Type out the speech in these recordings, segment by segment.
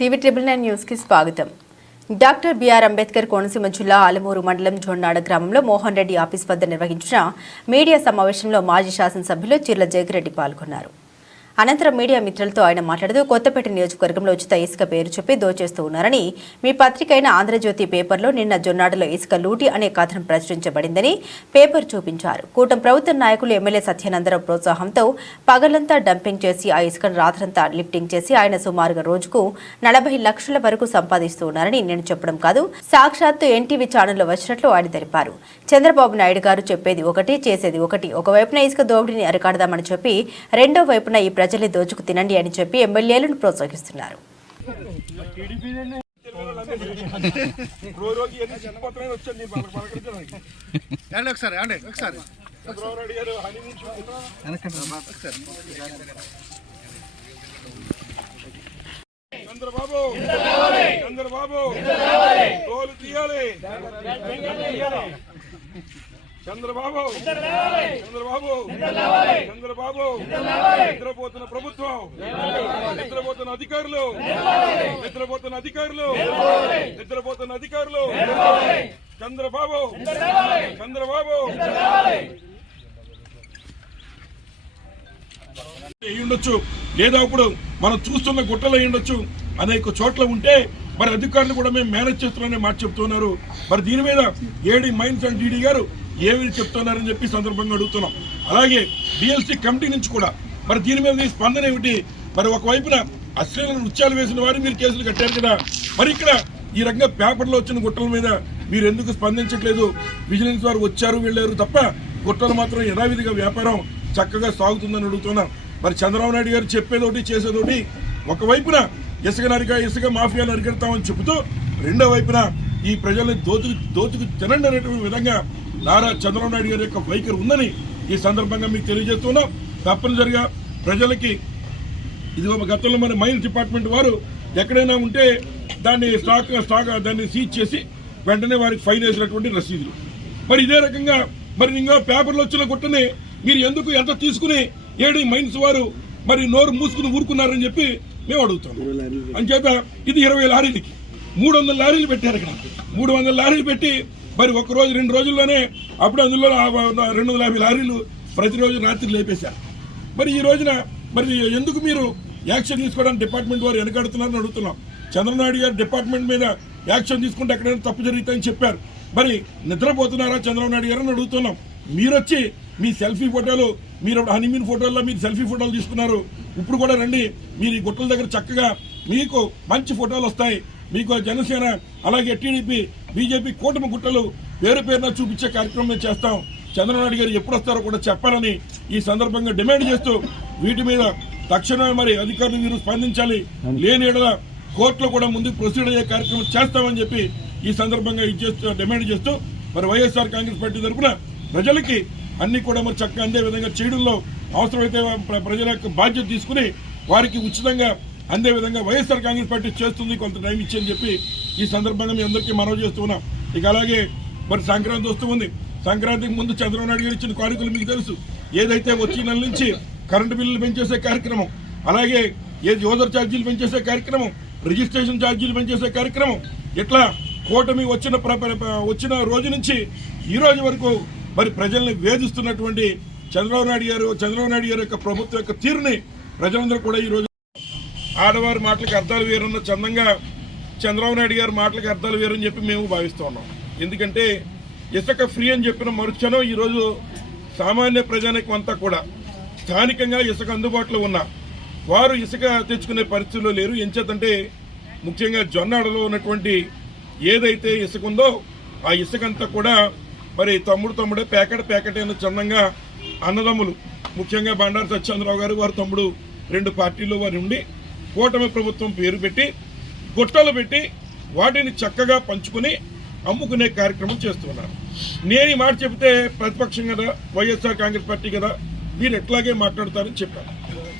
TV triple nine న్యూస్కి స్వాగతం. Doctor BR Ambedkar Konaseema జిల్లా ఆలమూరు మండలం జొన్నాడ గ్రామంలో మోహన్ రెడ్డి ఆఫీస్ వద్ద నిర్వహించిన మీడియా సమావేశంలో మాజీ శాసనసభ్యులు చిర్ల జయగిరెడ్డి పాల్గొన్నారు. అనంతరం మీడియా మిత్రులతో ఆయన మాట్లాడుతూ కొత్తపేట నియోజకవర్గంలో ఉచిత ఇసుక పేరు చెప్పి దోచేస్తూ ఉన్నారని మీ పత్రిక అయిన ఆంధ్రజ్యోతి పేపర్లో నిన్న జొన్నాడలో ఇసుక లూటి అనే కథనం ప్రచురించబడిందని పేపర్ చూపించారు. కూటమి ప్రభుత్వ నాయకులు ఎమ్మెల్యే సత్యానందరావు ప్రోత్సాహంతో పగలంతా డంపింగ్ చేసి ఆ ఇసుకను రాత్రంతా లిఫ్టింగ్ చేసి ఆయన సుమారుగా రోజుకు నలభై లక్షల వరకు సంపాదిస్తూ ఉన్నారని నేను చెప్పడం కాదు సాక్షాత్తు ఎన్టీవీ ఛానల్లో వచ్చినట్లు ఆయన తెలిపారు. చంద్రబాబు నాయుడు గారు చెప్పేది ఒకటి చేసేది ఒకటి. ఒకవైపున ఇసుక దోపిడీని అరికాడదామని చెప్పి రెండో వైపున ఈ ప్రజల్ని దోచుకు తినండి అని చెప్పి ఎమ్మెల్యేలను ప్రోత్సహిస్తున్నారు. ఒకసారి చంద్రబాబు ఒకసారి. చంద్రబాబు చంద్రబాబు తోలు తీయాలి. చంద్రబాబు! చంద్రబాబు! చంద్రబాబు! నిద్రపోతున్న ప్రభుత్వం! నిద్రపోతున్న అధికారులు! నిద్రపోతున్న అధికారులు! నిద్రపోతున్న అధికారులు! చంద్రబాబు! చంద్రబాబు! ఉండొచ్చు లేదా ఇప్పుడు మనం చూస్తున్న గుట్టలు అయి ఉండొచ్చు అనేక చోట్ల ఉంటే మరి అధికారులు కూడా మేము మేనేజ్ చేస్తున్నామని మాట చెప్తున్నారు. మరి దీని మీద ఏడి మైన్స్ అండ్ డీడీ గారు ఏమి చెప్తున్నారని చెప్పి సందర్భంగా అడుగుతున్నాం. అలాగే డిఎల్సీ కమిటీ నుంచి కూడా మరి దీని మీద మీ స్పందన ఏమిటి? మరి ఒకవైపున అశ్లీల నృత్యాలు వేసిన వారు మీరు కేసులు కట్టారు కదా. మరి ఇక్కడ ఈ రకంగా పేపర్లో వచ్చిన గుట్టల మీద మీరు ఎందుకు స్పందించట్లేదు? విజిలెన్స్ వారు వచ్చారు వెళ్ళారు తప్ప గుట్టలు మాత్రం యథావిధిగా వ్యాపారం చక్కగా సాగుతుందని అడుగుతున్నాం. మరి చంద్రబాబు నాయుడు గారు చెప్పేదోటి చేసేదోటి ఒకవైపున ఇసుక నరిక ఇసుక మాఫియాలు అరికెడతామని చెబుతూ రెండో వైపున ఈ ప్రజల్ని దోచుకు దోచుకు తినండి అనేటువంటి విధంగా నారా చంద్రబాబు నాయుడు గారి యొక్క వైఖరి ఉందని ఈ సందర్భంగా మీకు తెలియజేస్తున్నాం. తప్పనిసరిగా ప్రజలకి ఇది ఒక గతంలో మన మైన్స్ డిపార్ట్మెంట్ వారు ఎక్కడైనా ఉంటే దాన్ని స్టాక్ స్టాక్ దాన్ని సీజ్ చేసి వెంటనే వారికి ఫైన్ వేసినటువంటి రసీదులు. మరి ఇదే రకంగా మరి ఇంకా పేపర్లో వచ్చిన గుట్టని మీరు ఎందుకు ఎంత తీసుకుని ఏడు మైన్స్ వారు మరి నోరు మూసుకుని ఊరుకున్నారని చెప్పి మేము అడుగుతాం అంచేత ఇది ఇరవై లారీలకి మూడు వందల లారీలు పెట్టారు ఇక్కడ. మూడు వందల లారీలు పెట్టి మరి ఒకరోజు రెండు రోజుల్లోనే అప్పుడు అందులో రెండు వందల యాభై లారీలు ప్రతిరోజు రాత్రి లేపేశారు. మరి ఈ రోజున మరి ఎందుకు మీరు యాక్షన్ తీసుకోవడానికి డిపార్ట్మెంట్ వారు వెనకడుతున్నారని అడుగుతున్నాం. చంద్రనాయుడు గారు డిపార్ట్మెంట్ మీద యాక్షన్ తీసుకుంటే ఎక్కడైనా తప్పు జరుగుతాయని చెప్పారు. మరి నిద్రపోతున్నారా చంద్రబాబు గారు అని అడుగుతున్నాం. మీరు వచ్చి మీ సెల్ఫీ ఫోటోలు మీరు అప్పుడు హనీమూన్ ఫోటోల్లో మీరు సెల్ఫీ ఫోటోలు తీసుకున్నారు. ఇప్పుడు కూడా రండి మీరు ఈ గుట్టల దగ్గర చక్కగా మీకు మంచి ఫోటోలు వస్తాయి. మీకు జనసేన అలాగే టీడీపీ బీజేపీ కూటమి గుట్టలు పేరు పేరున చూపించే కార్యక్రమం చేస్తాం. చంద్రబాబు నాయుడు గారు ఎప్పుడు వస్తారో కూడా చెప్పాలని ఈ సందర్భంగా డిమాండ్ చేస్తూ వీటి మీద తక్షణమే మరి అధికారులు మీరు స్పందించాలి. లేని కోర్టులో కూడా ముందుకు ప్రొసీడ్ అయ్యే కార్యక్రమం చేస్తామని చెప్పి ఈ సందర్భంగా డిమాండ్ చేస్తూ మరి వైఎస్ఆర్ కాంగ్రెస్ పార్టీ తరఫున ప్రజలకి అన్ని కూడా మరి చక్కగా అందే విధంగా చేయడంలో అవసరమైతే ప్ర- ప్రజల బాధ్యత తీసుకుని వారికి ఉచితంగా అందే విధంగా వైఎస్ఆర్ కాంగ్రెస్ పార్టీ చేస్తుంది కొంత టైం ఇచ్చి చెప్పి ఈ సందర్భంగా మీ అందరికీ మనవి చేస్తున్నాం ఇక అలాగే మరి సంక్రాంతి వస్తూ ఉంది. సంక్రాంతికి ముందు చంద్రబాబు నాయుడు గారు ఇచ్చిన కానుకలు మీకు తెలుసు. ఏదైతే వచ్చే నెల నుంచి కరెంటు బిల్లులు పెంచేసే కార్యక్రమం అలాగే ఏ యూజర్ ఛార్జీలు పెంచేసే కార్యక్రమం రిజిస్ట్రేషన్ ఛార్జీలు పెంచేసే కార్యక్రమం ఇట్లా కూటమి వచ్చిన వచ్చిన రోజు నుంచి ఈ రోజు వరకు మరి ప్రజల్ని వేధిస్తున్నటువంటి చంద్రబాబు నాయుడు గారు చంద్రబాబు నాయుడు గారి యొక్క ప్రభుత్వం యొక్క తీరుని ప్రజలందరూ కూడా ఈ రోజు ఆడవారి మాటలకు అర్థాలు వేరున్న చందంగా చంద్రబాబు నాయుడు గారి మాటలకు అర్థాలు వేరని చెప్పి మేము భావిస్తూ ఉన్నాం. ఎందుకంటే ఇసుక ఫ్రీ అని చెప్పిన మరుక్షణం ఈరోజు సామాన్య ప్రజానికం అంతా కూడా స్థానికంగా ఇసుక అందుబాటులో ఉన్న వారు ఇసుక తెచ్చుకునే పరిస్థితుల్లో లేరు. ఎంచేతంటే ముఖ్యంగా జొన్నాడలో ఉన్నటువంటి ఏదైతే ఇసుక ఉందో ఆ ఇసుక అంతా కూడా మరి తమ్ముడు తమ్ముడే ప్యాకెట్ ప్యాకెట్ అయిన చందంగా అన్నదమ్ములు ముఖ్యంగా బండారు సత్యేంద్రరావు గారు వారి తమ్ముడు రెండు పార్టీల్లో వారు ఉండి కూటమి ప్రభుత్వం పేరు పెట్టి గుట్టలు పెట్టి వాటిని చక్కగా పంచుకుని అమ్ముకునే కార్యక్రమం చేస్తున్నారు నేను ఈ మాట చెబితే ప్రతిపక్షం కదా వైఎస్ఆర్ కాంగ్రెస్ పార్టీ కదా మీరు ఎట్లాగే మాట్లాడతారని చెప్పాను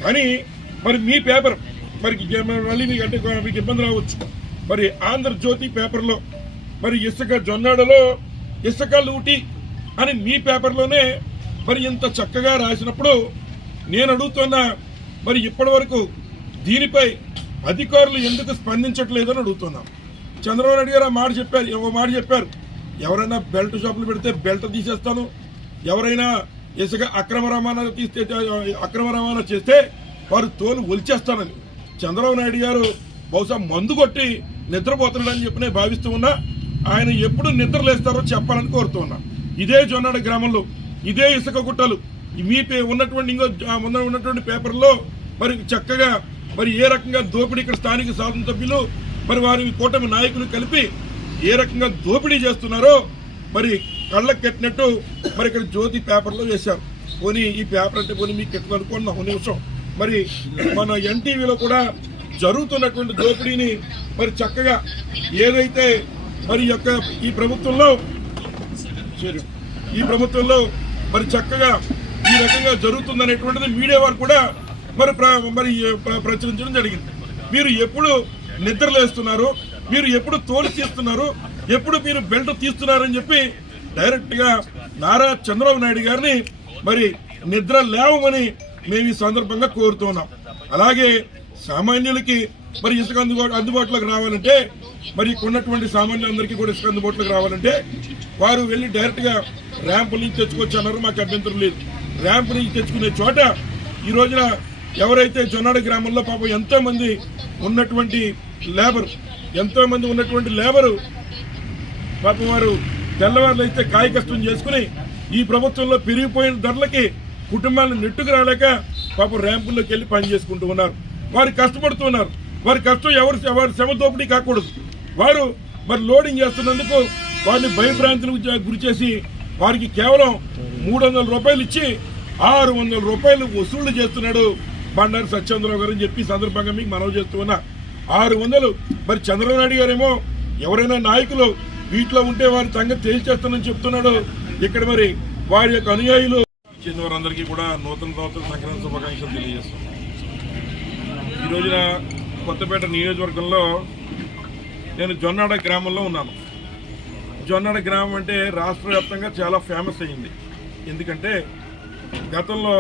కానీ మరి మీ పేపర్ మరి మళ్ళీ మీకు అంటే మీకు ఇబ్బంది రావచ్చు. మరి ఆంధ్రజ్యోతి పేపర్లో మరి ఇసుక జొన్నాడలో ఇసుక లూటి అని మీ పేపర్లోనే మరి ఇంత చక్కగా రాసినప్పుడు నేను అడుగుతున్నా మరి ఇప్పటి వరకు దీనిపై అధికారులు ఎందుకు స్పందించట్లేదని అడుగుతున్నాం. చంద్రబాబు నాయుడు గారు ఆ మాట చెప్పారు ఒక మాట చెప్పారు. ఎవరైనా బెల్ట్ షాపులు పెడితే బెల్ట్ తీసేస్తాను. ఎవరైనా ఇసుక అక్రమ రవాణా తీస్తే అక్రమ రవాణా చేస్తే వారు తోలు ఒలిచేస్తానని. చంద్రబాబు నాయుడు గారు బహుశా మందు కొట్టి నిద్రపోతున్నాడని చెప్పి నేను భావిస్తూ ఉన్నా ఆయన ఎప్పుడు నిద్రలేస్తారో చెప్పాలని కోరుతూ ఉన్నా. ఇదే జొన్నాడ గ్రామంలో ఇదే ఇసుక గుట్టలు. మీ పే- ఉన్నటువంటి ఇంకో ముందర ఉన్నటువంటి పేపర్లో మరి చక్కగా మరి ఏ రకంగా దోపిడీ ఇక్కడ స్థానిక శాసనసభ్యులు మరి వారి కూటమి నాయకులు కలిపి ఏ రకంగా దోపిడీ చేస్తున్నారో మరి కళ్ళకు కట్టినట్టు మరి ఇక్కడ జ్యోతి పేపర్లో వేశారు. పోనీ ఈ పేపర్ అంటే పోనీ మీకు ఎక్కువ అనుకోండి ఒక నిమిషం. మరి మన ఎన్టీవీలో కూడా జరుగుతున్నటువంటి దోపిడీని మరి చక్కగా ఏదైతే మరి యొక్క ఈ ప్రభుత్వంలో ఈ ప్రభుత్వంలో మరి చక్కగా ఈ రకంగా జరుగుతుందనేటువంటిది మీడియా వారు కూడా మరి మరి ప్ర- ప్రచురించడం జరిగింది. మీరు ఎప్పుడు నిద్రలేస్తున్నారు? మీరు ఎప్పుడు తోలు తీస్తున్నారు? ఎప్పుడు మీరు బెల్ట్ తీస్తున్నారని చెప్పి డైరెక్ట్గా నారా చంద్రబాబు నాయుడు గారిని మరి నిద్ర లేవమని మేము ఈ సందర్భంగా కోరుతున్నాం అలాగే సామాన్యులకి మరి ఇసుక అందుబాటు అందుబాటులోకి రావాలంటే మరి ఇక్కడ ఉన్నటువంటి సామాన్యులందరికీ కూడా ఇసుక అందుబాటులోకి రావాలంటే వారు వెళ్ళి డైరెక్ట్గా నుంచి తెచ్చుకోవచ్చు అన్నారు. మాకు అభ్యంతరం లేదు. ర్యాంపు నుంచి తెచ్చుకునే చోట ఈ రోజున ఎవరైతే జొన్నాడ గ్రామంలో పాపం ఎంతో మంది ఉన్నటువంటి లేబర్ ఎంతో మంది ఉన్నటువంటి లేబరు పాపం వారు తెల్లవారులు అయితే కాయ కష్టం చేసుకుని ఈ ప్రభుత్వంలో పెరిగిపోయిన ధరలకి కుటుంబాలను నెట్టుకు రాలేక పాపం ర్యాంపుల్లోకి వెళ్ళి పని చేసుకుంటూ ఉన్నారు. వారు కష్టపడుతున్నారు వారి కష్టం ఎవరు వారి శ్రమ దోపిడీ కాకూడదు. వారు మరి లోడింగ్ చేస్తున్నందుకు వారిని భయభ్రాంతులకు గురి చేసి వారికి కేవలం మూడు వందల రూపాయలు ఇచ్చి ఆరు వందల రూపాయలు వసూళ్ళు చేస్తున్నాడు బండారు సత్యేంద్రరావు గారు అని చెప్పి సందర్భంగా మీకు మనవి చేస్తున్నా ఆరు వందలు. మరి చంద్రబాబు నాయుడు గారేమో ఎవరైనా నాయకులు వీటిలో ఉంటే వారి సంగతి తేల్చేస్తానని చెప్తున్నాడు. ఇక్కడ మరి వారి యొక్క అనుయాయులు. ఇచ్చిన వారందరికీ కూడా నూతన సంవత్సర సంక్రాంతి శుభాకాంక్షలు తెలియజేస్తాం ఈ రోజున కొత్తపేట నియోజకవర్గంలో నేను జొన్నాడ గ్రామంలో ఉన్నాను. జొన్నాడ గ్రామం అంటే రాష్ట్ర వ్యాప్తంగా చాలా ఫేమస్ అయ్యింది. ఎందుకంటే గతంలో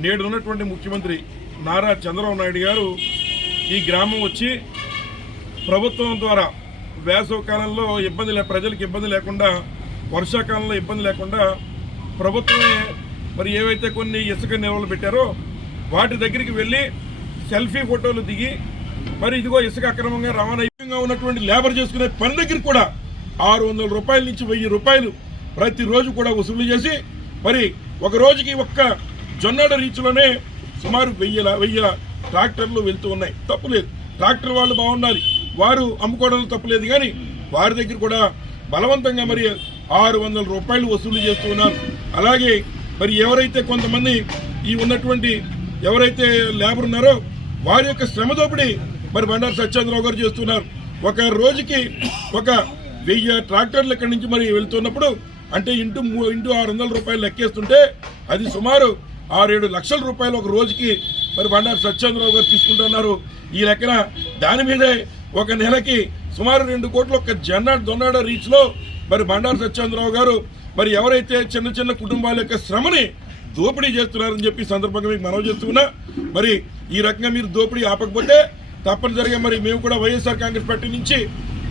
నేడు ఉన్నటువంటి ముఖ్యమంత్రి నారా చంద్రబాబు నాయుడు గారు ఈ గ్రామం వచ్చి ప్రభుత్వం ద్వారా వేసవి కాలంలో ఇబ్బంది లే ప్రజలకు ఇబ్బంది లేకుండా వర్షాకాలంలో ఇబ్బంది లేకుండా ప్రభుత్వమే మరి ఏవైతే కొన్ని ఇసుక నిల్వలు పెట్టారో వాటి దగ్గరికి వెళ్ళి సెల్ఫీ ఫోటోలు దిగి మరి ఇదిగో ఇసుక అక్రమంగా రవాణా ఉన్నటువంటి లేబర్ చేసుకునే పని దగ్గర కూడా ఆరు వందల రూపాయల నుంచి వెయ్యి రూపాయలు ప్రతిరోజు కూడా వసూలు చేసి మరి ఒక రోజుకి ఒక్క జొన్నాడ రీచ్లోనే సుమారు వెయ్యి వెయ్యి ట్రాక్టర్లు వెళ్తూ ఉన్నాయి. తప్పులేదు. ట్రాక్టర్ వాళ్ళు బాగున్నారు వారు అమ్ముకోవడంలో తప్పులేదు. కానీ వారి దగ్గర కూడా బలవంతంగా మరి ఆరు వందల రూపాయలు వసూలు చేస్తూ ఉన్నారు. అలాగే మరి ఎవరైతే కొంతమంది ఈ ఉన్నటువంటి ఎవరైతే లేబర్ ఉన్నారో వారి యొక్క శ్రమ దోపిడీ మరి బండారు సత్యేంద్రరావు గారు చేస్తున్నారు. ఒక రోజుకి ఒక వెయ్యి ట్రాక్టర్లు ఇక్కడి నుంచి మరి వెళ్తున్నప్పుడు అంటే ఇంటూ మూ- ఇంటూ ఆరు వందల రూపాయలు లెక్కేస్తుంటే అది సుమారు ఆరేడు లక్షల రూపాయలు ఒక రోజుకి మరి బండారు సత్యేంద్రరావు గారు తీసుకుంటున్నారు. ఈ లెక్కన దాని మీదే ఒక నెలకి సుమారు రెండు కోట్ల ఒక జన్నాడ దొన్నాడ రీచ్లో మరి బండారు సత్యేంద్రరావు గారు మరి ఎవరైతే చిన్న చిన్న కుటుంబాల యొక్క శ్రమని దోపిడీ చేస్తున్నారని చెప్పి సందర్భంగా మీకు మనవి చేస్తున్నా మరి ఈ రకంగా మీరు దోపిడీ ఆపకపోతే తప్పనిసరిగా మరి మేము కూడా వైఎస్ఆర్ కాంగ్రెస్ పార్టీ నుంచి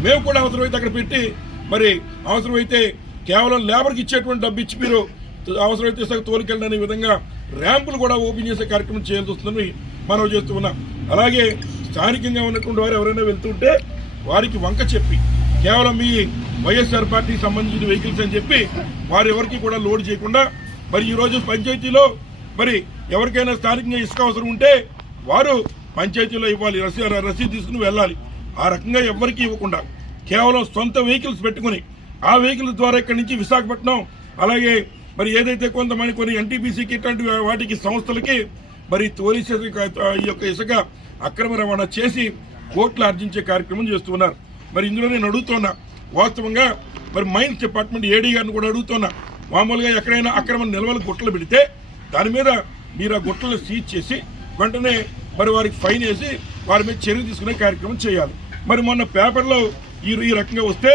మేము కూడా అవసరమైతే అక్కడ పెట్టి మరి అవసరమైతే కేవలం లేబర్కి ఇచ్చేటువంటి డబ్బు ఇచ్చి మీరు అవసరమైతే ఇసుక తోలికెళ్ళని విధంగా ర్యాంపులు కూడా ఓపెన్ చేసే కార్యక్రమం చేయాల్సి వస్తుందని మనవి చేస్తూ ఉన్నాం. అలాగే స్థానికంగా ఉన్నటువంటి వారు ఎవరైనా వెళ్తుంటే వారికి వంక చెప్పి కేవలం మీ వైఎస్ఆర్ పార్టీకి సంబంధించిన వెహికల్స్ అని చెప్పి వారు ఎవరికి కూడా లోడ్ చేయకుండా మరి ఈరోజు పంచాయతీలో మరి ఎవరికైనా స్థానికంగా ఇసుక అవసరం ఉంటే వారు పంచాయతీలో ఇవ్వాలి రసీ రసీదు తీసుకుని వెళ్ళాలి. ఆ రకంగా ఎవరికి ఇవ్వకుండా కేవలం సొంత వెహికల్స్ పెట్టుకుని ఆ వెహికల్స్ ద్వారా ఇక్కడి నుంచి విశాఖపట్నం అలాగే మరి ఏదైతే కొంతమంది కొన్ని ఎన్టీపీసీకి ఇట్లాంటి వాటికి సంస్థలకి మరి తోలి ఈ యొక్క ఇసుక అక్రమ రవాణా చేసి కోట్లు ఆర్జించే కార్యక్రమం చేస్తున్నారు. మరి ఇందులో నేను అడుగుతున్నా వాస్తవంగా మరి మైన్స్ డిపార్ట్మెంట్ ఏడీ గారిని కూడా అడుగుతున్నా మామూలుగా ఎక్కడైనా అక్రమ నిల్వలు గుట్టలు పెడితే దాని మీద మీరు ఆ గుట్టలు సీజ్ చేసి వెంటనే మరి వారికి ఫైన్ వేసి వారి మీద చర్య తీసుకునే కార్యక్రమం చేయాలి. మరి మొన్న పేపర్లో ఈ ఈ రకంగా వస్తే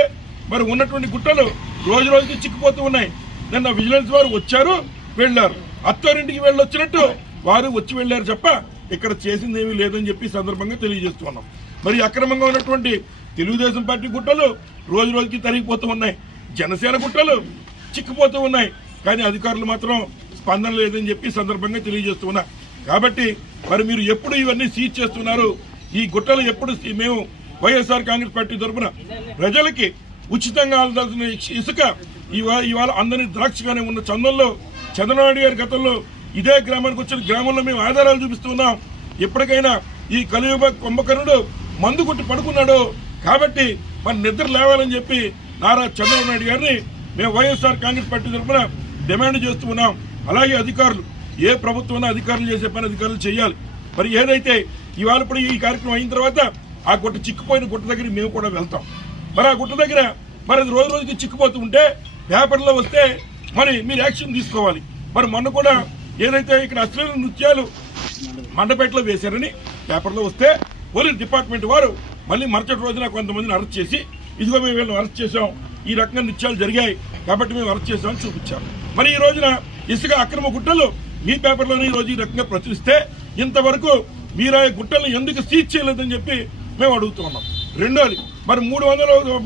మరి ఉన్నటువంటి గుట్టలు రోజు రోజుకి చిక్కిపోతూ ఉన్నాయి. నిన్న విజిలెన్స్ వారు వచ్చారు వెళ్ళారు. అత్తారింటికి వెళ్ళొచ్చినట్టు వారు వచ్చి వెళ్ళారు తప్ప ఇక్కడ చేసింది ఏమీ లేదని చెప్పి సందర్భంగా తెలియజేస్తున్నాం. మరి అక్రమంగా ఉన్నటువంటి తెలుగుదేశం పార్టీ గుట్టలు రోజు రోజుకి తరిగిపోతూ ఉన్నాయి. జనసేన గుట్టలు చిక్కిపోతూ ఉన్నాయి. కానీ అధికారులు మాత్రం స్పందన లేదని చెప్పి సందర్భంగా తెలియజేస్తున్నా. కాబట్టి మరి మీరు ఎప్పుడు ఇవన్నీ సీజ్ చేస్తున్నారు? ఈ గుట్టలు ఎప్పుడు మేము వైఎస్ఆర్ కాంగ్రెస్ పార్టీ తరఫున ప్రజలకి ఉచితంగా అందాల్సిన ఇసుక ఇవాళ ఇవాళ అందరి ద్రాక్షగానే ఉన్న చందంలో చంద్రనాయుడు గారి గతంలో ఇదే గ్రామానికి వచ్చిన గ్రామంలో మేము ఆధారాలు చూపిస్తున్నాం ఎప్పటికైనా ఈ కలియుగ కుంభకర్ణుడు మందు కొట్టి పడుకున్నాడు కాబట్టి మన నిద్ర లేవాలని చెప్పి నారా చంద్రబాబు నాయుడు గారిని మేము వైఎస్ఆర్ కాంగ్రెస్ పార్టీ తరఫున డిమాండ్ చేస్తూ ఉన్నాం. అలాగే అధికారులు ఏ ప్రభుత్వం అధికారులు చేసే పని అధికారులు చేయాలి. మరి ఏదైతే ఇవాళ ఇప్పుడు ఈ కార్యక్రమం అయిన తర్వాత ఆ గుట్ట చిక్కుపోయిన గుట్ట దగ్గరికి మేము కూడా వెళ్తాం. మరి ఆ గుట్ట దగ్గర మరి అది రోజు రోజుకి చిక్కుపోతూ ఉంటే పేపర్లో వస్తే మరి మీరు యాక్షన్ తీసుకోవాలి. మరి మొన్న కూడా ఏదైతే ఇక్కడ అశ్లీల నృత్యాలు మండపేటలో వేశారని పేపర్లో వస్తే పోలీస్ డిపార్ట్మెంట్ వారు మళ్ళీ మరుసటి రోజున కొంతమందిని అరెస్ట్ చేసి ఇదిగో మేము వీళ్ళని అరెస్ట్ చేసాం ఈ రకంగా నృత్యాలు జరిగాయి కాబట్టి మేము అరెస్ట్ చేసామని చూపించాము మరి ఈ రోజున ఇసుక అక్రమ గుట్టలు మీ పేపర్లోనే ఈ రోజు ఈ రకంగా ప్రచురిస్తే ఇంతవరకు మీరు ఆ గుట్టలను ఎందుకు సీజ్ చేయలేదని చెప్పి మేము అడుగుతున్నాం. రెండోది మరి మూడు వందల